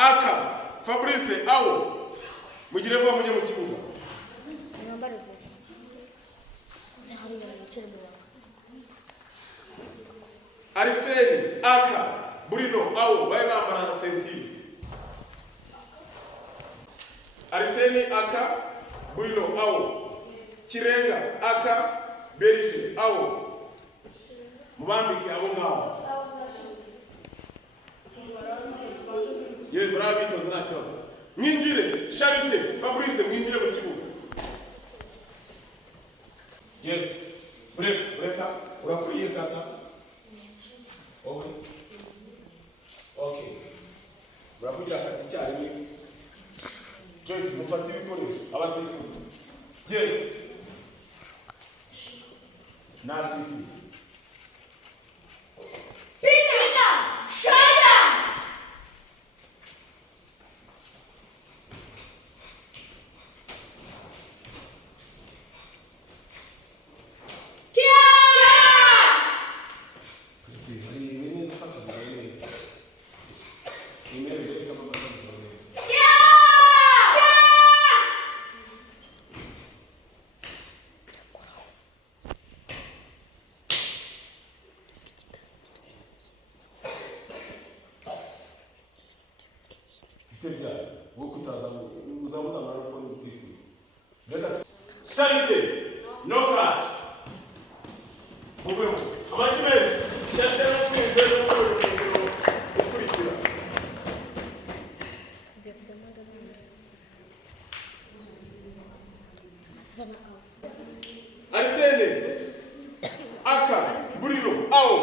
Aka Fabrice awo mugire vuba mujye mu kibuga. Arsene Aka Bruno awo baye bambara sentire. Arsene Aka Bruno awo Kirenga Aka Berge awo mubambike abo ngabo. Ye bravi to nacyo. Mwinjire Charité Fabrice mwinjire mu kibuga. Yes. Breka urakuriye kata. Okay. Uravugira kati cyari Joyce mufata ibikoresho abasifuzi. Yes. Nasifi. Pina! Shada! Charité, no cash. Movemos. Amashimenti. Charité no tsinze no kurikira. Arsene Aka Bruno awo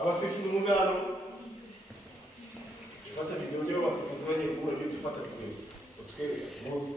abasifuzi muzano fata video leo abasifuzi bagiye kubura byo dufata twebwe muzi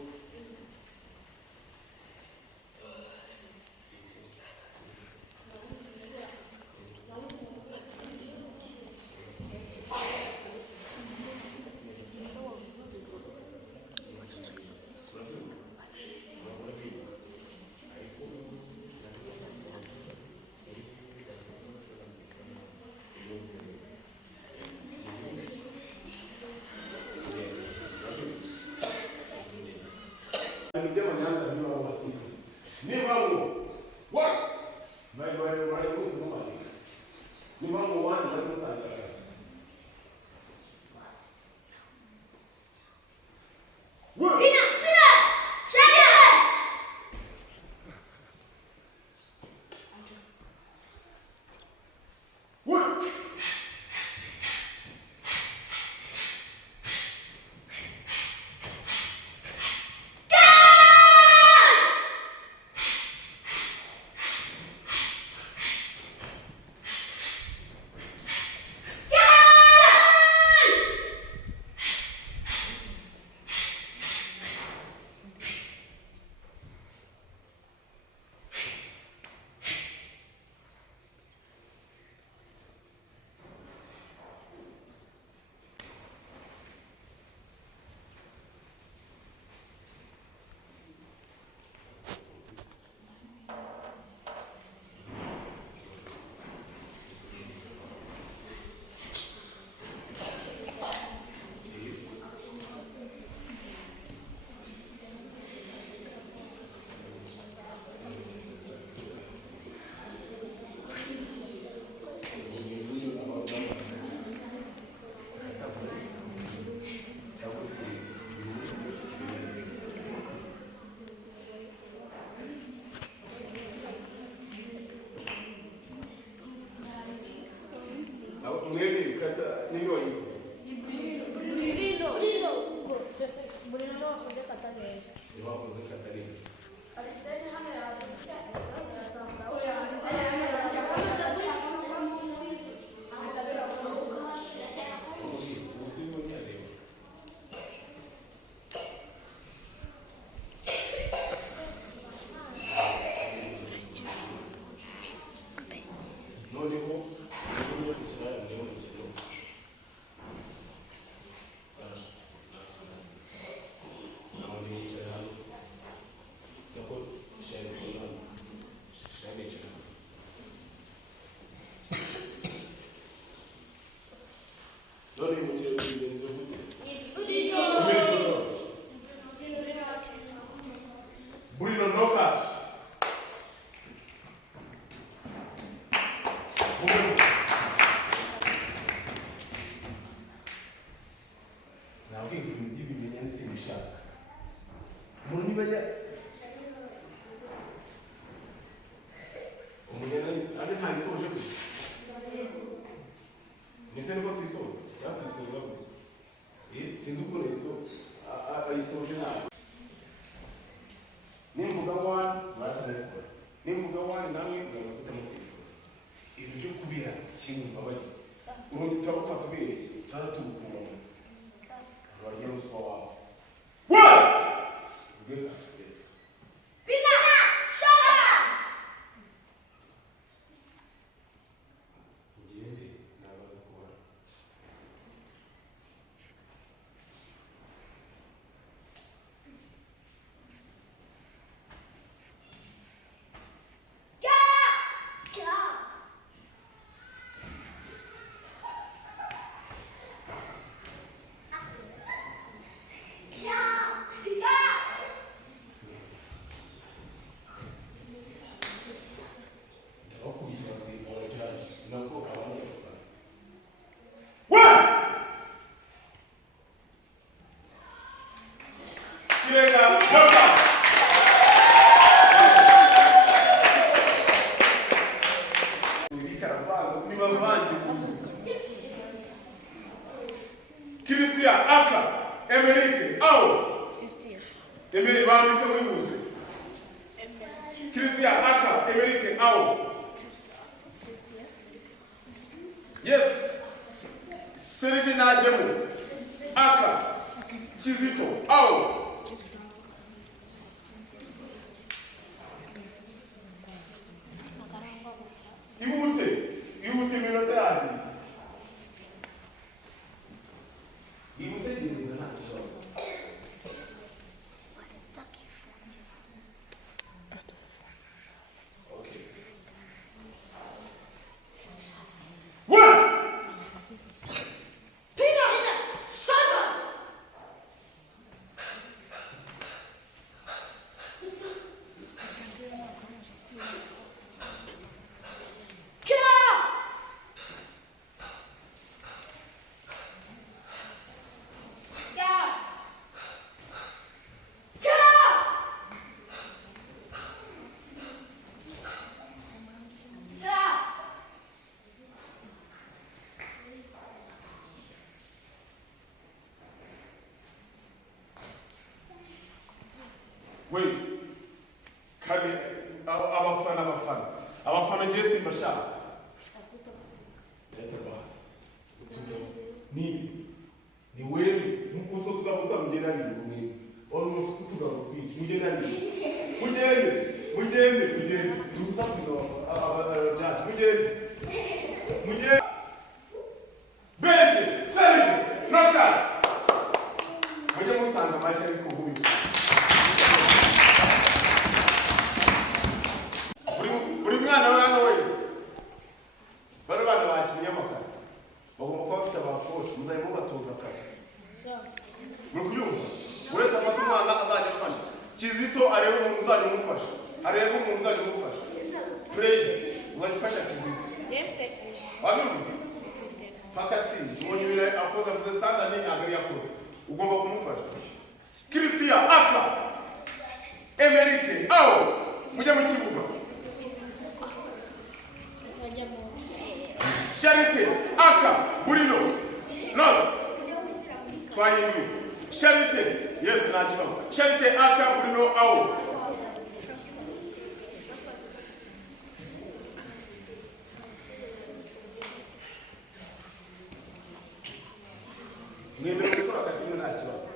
Maybe kata nilo hivi. Nilo. Bruno no fazer catar isso. Eu vou fazer catar isso. Arsene hamera. nabwiye ko ibintu by'ibimenyetso simbishaka. Umuntu niba umugeni andi ntayisoje gusa. Nise niko tuyisoje cyangwa tuyisoje gusa. Sinzi uko ayisoje nabi. Nimvuga wani baratanekora. Nimvuga wani namwe mugomba kutamusifura. Ibyo byo kubira kimwe babaje. Ubundi turabufata ubereye cyangwa tubukuma. Abagiye ruswa wawe. What? Pina! Shada! Ngende nabaza kuba. Christian Aka Emerike au Christian. Emerike bandike muri buse. Christian Aka Emerike au Christian. Yes. Serge Najemu Aka Kizito au Ihute minota yandi. Ihute gereza nta kibazo. Okay. One. Pina! Shada! Wait. Kani abafana ngiye simbashaka. Ni wewe utwo tugabuzwa mugenda ni kumwe. Almost tugabuzwa twinshi mugenda ni. Mugende. Tuzakuzo judge mugende. Benji, Serge, knockout. Mujye mutanga amashyi ariko ubuye. Buri mwana w'hano wese bari bana bakinnye amakara bagomba kuba bafite abakoci muzajya mubatoza kare muri kuyumva uretse afata umwana azajya afasha Kizito areba umuntu uzajya umufasha areba umuntu uzajya umufasha Praise uzajya ufasha Kizito wabimutse pakatsinzi ubonye ibintu akoze avuze sanda ni ntabwo ari yakoze ugomba kumufasha Christian Aka Emerike au mujye mu kibuga Charité Aka Burino not twahinduye Charité yes nta kibazo Charité Aka Burino au mwemere gukora hagati nta kibazo.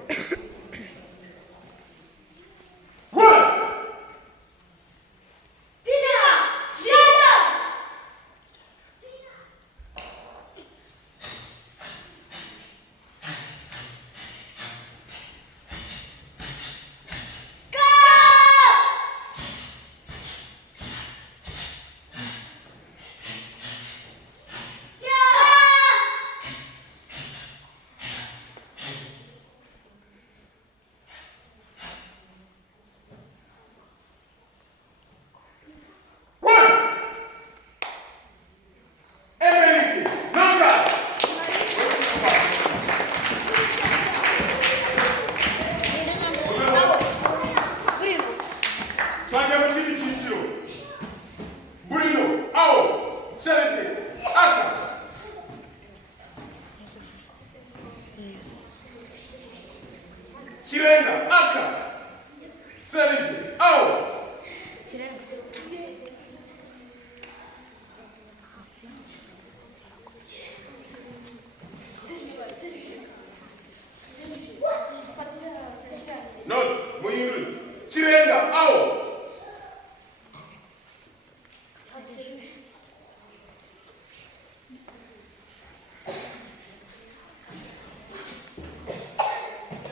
Kirenga, Aka, Serge, Ao. Note, Muyuru. Kirenga, Ao.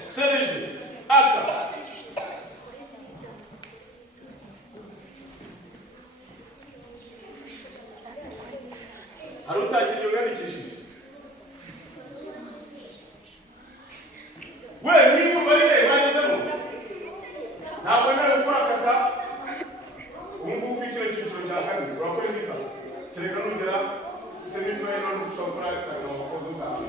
Serge, Aka. Hari utakiriye wiyandikishije? We niba ubarire bagezemo ntabwo wemerewe gukora kata ubu ngubu kino cyiciro cya kabiri urakora indika kereka nugera semifinal n'ushobora gukora kata mu bakozi bwawe.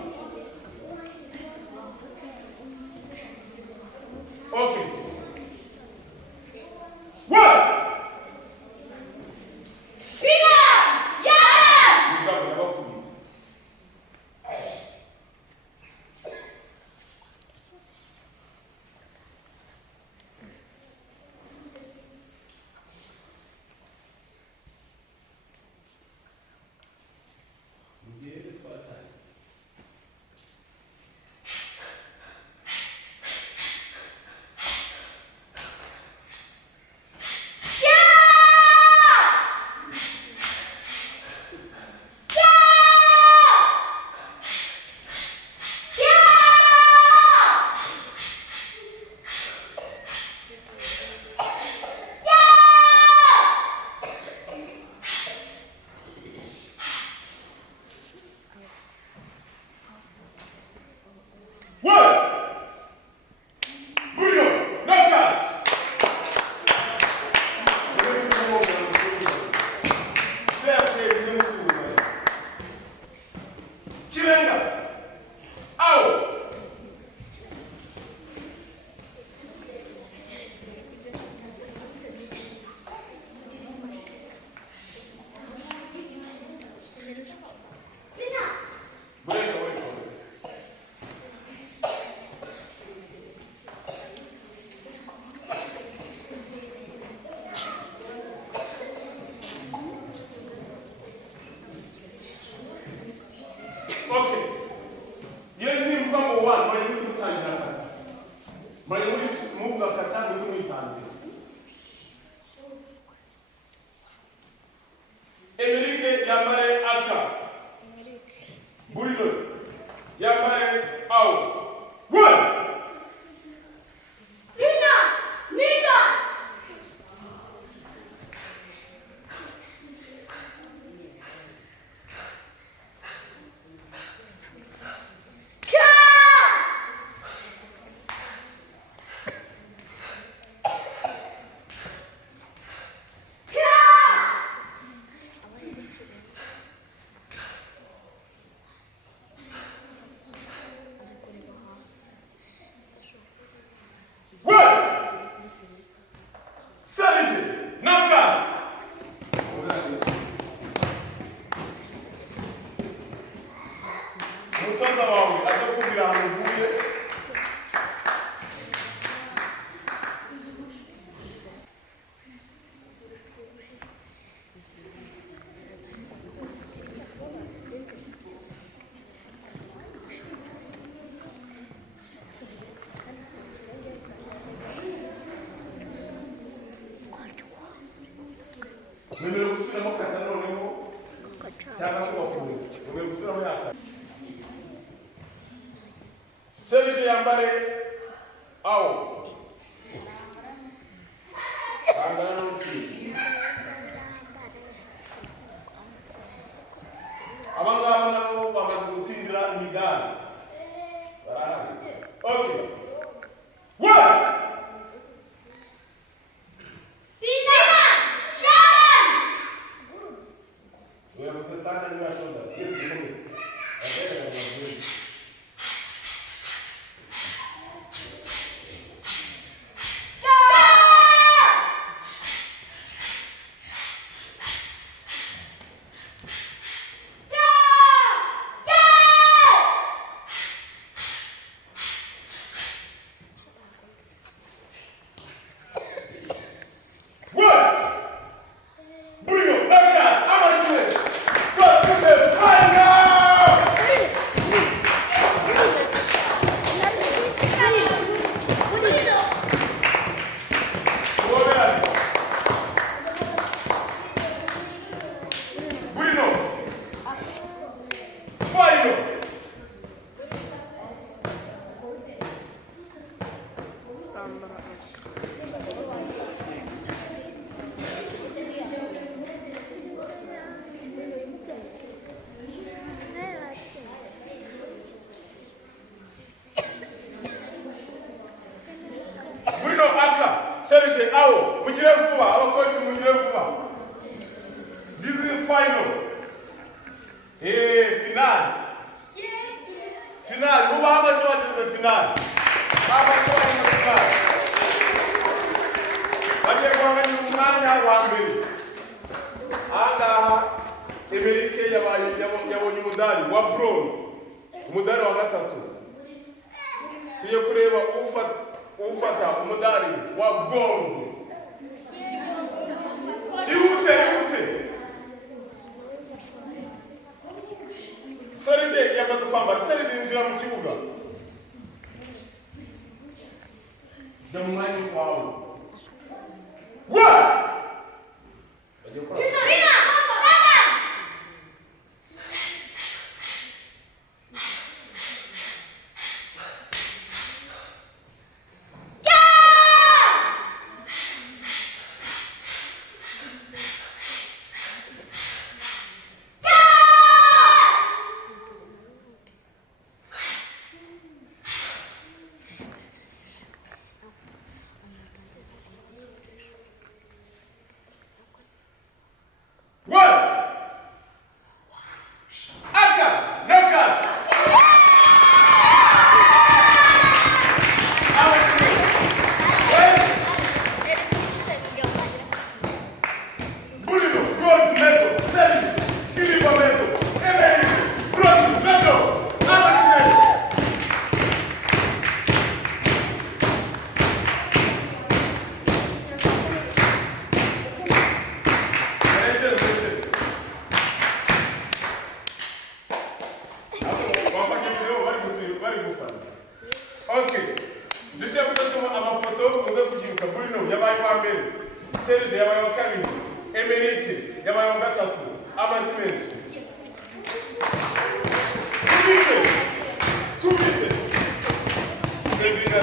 Okay. One. Okay. Iyo ni mvuga ngo one, mari muri gutangira kata. Mari muri muvuga kata muri kumitangira. Emerike yamare Aka. Burilo yamare Ao. One. Umutoza wawe aza kubwira ahantu uvuye. Wemerewe gusubiramo kata noneho cyangwa se wakomeza. Wemerewe gusubiramo yakata. Serge yambare Ao. Bangana n'uti. Abangaba nabo bamaze gutsindira imidari. Barahari. Okay. One. Você sabe que ele vai ajudar. Esse começo. Bruno Aka, Serge Ao, mugire vuba, abakoci mugire vuba. This is final. Final. Final, muba amasho bageze final. Amasho bageze final. Bagiye guhangana umwanya wa mbere. Aha Emerike yabonye umudari wa bronze. Umudari wa gatatu. Tugiye kureba ufata umudari wa gold. Ihute. Serge yamaze kwambara. Serge yinjira mu kibuga. Za mwanya wawe. Wa! Okay. Ndetse gufata amafoto kuza kugiruka Bruno yabaye wa mbere. Serge yabaye wa kabiri. Emerike yabaye wa gatatu. Amashimenti. Kubite. Sevinga